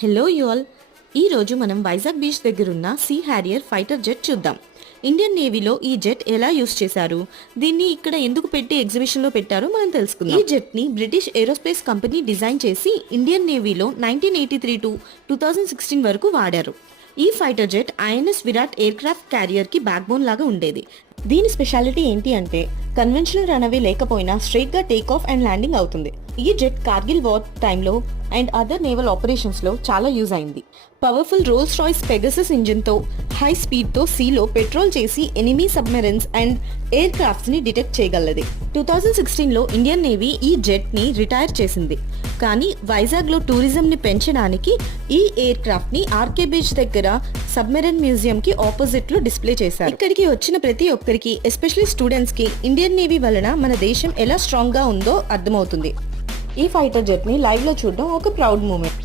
Hello యూఆల్, ఈరోజు మనం Vizag beach దగ్గరున్న సీ హ్యారియర్ ఫైటర్ జెట్ చూద్దాం. ఇండియన్ నేవీలో ఈ జెట్ ఎలా యూస్ చేశారు, దీన్ని ఇక్కడ ఎందుకు పెట్టి ఎగ్జిబిషన్లో పెట్టారో మనం తెలుసుకుందాం. ఈ జెట్ని బ్రిటిష్ ఏరోస్పేస్ కంపెనీ డిజైన్ చేసి ఇండియన్ నేవీలో 1983 టు 2016 వరకు వాడారు. ఈ fighter jet INS Virat air craft carrier కి బ్యాక్ బోన్ లాగా ఉండేది. దీని స్పెషాలిటీ ఏంటి అంటే కన్వెన్షనల్ రన్అవే లేకపోయినా స్ట్రైట్ గా టేక్ ఆఫ్ అండ్ ల్యాండింగ్ అవుతుంది. ఈ జెట్ కార్గిల్ వార్ టైంలో అండ్ అదర్ నేవల్ ఆపరేషన్స్ లో చాలా యూజ్ అయింది. Powerful Rolls Royce Pegasus engine తో హై స్పీడ్ తో సీలో పెట్రోల్ చేసి enemy submarines and air crafts ని డిటెక్ట్ చేయగలది. 2016 లో ఇండియన్ నేవీ ఈ జెట్ ని రిటైర్ చేసింది. కానీ వైజాగ్ లో టూరిజం ని పెంచడానికి ఈ ఎయిర్ క్రాఫ్ట్ ని ఆర్కే బీచ్ దగ్గర సబ్మెరైన్ మ్యూజియం కి ఆపోజిట్ లో డిస్ప్లే చేశారు. ఇక్కడికి వచ్చిన ప్రతి ఒక్కరికి, ఎస్పెషల్లీ స్టూడెంట్స్ కి, ఇండియన్ నేవీ వలన మన దేశం ఎలా స్ట్రాంగ్ గా ఉందో అర్థమవుతుంది. ఈ ఫైటర్ జెట్ ని లైవ్ లో చూడడం ఒక ప్రౌడ్ మూమెంట్.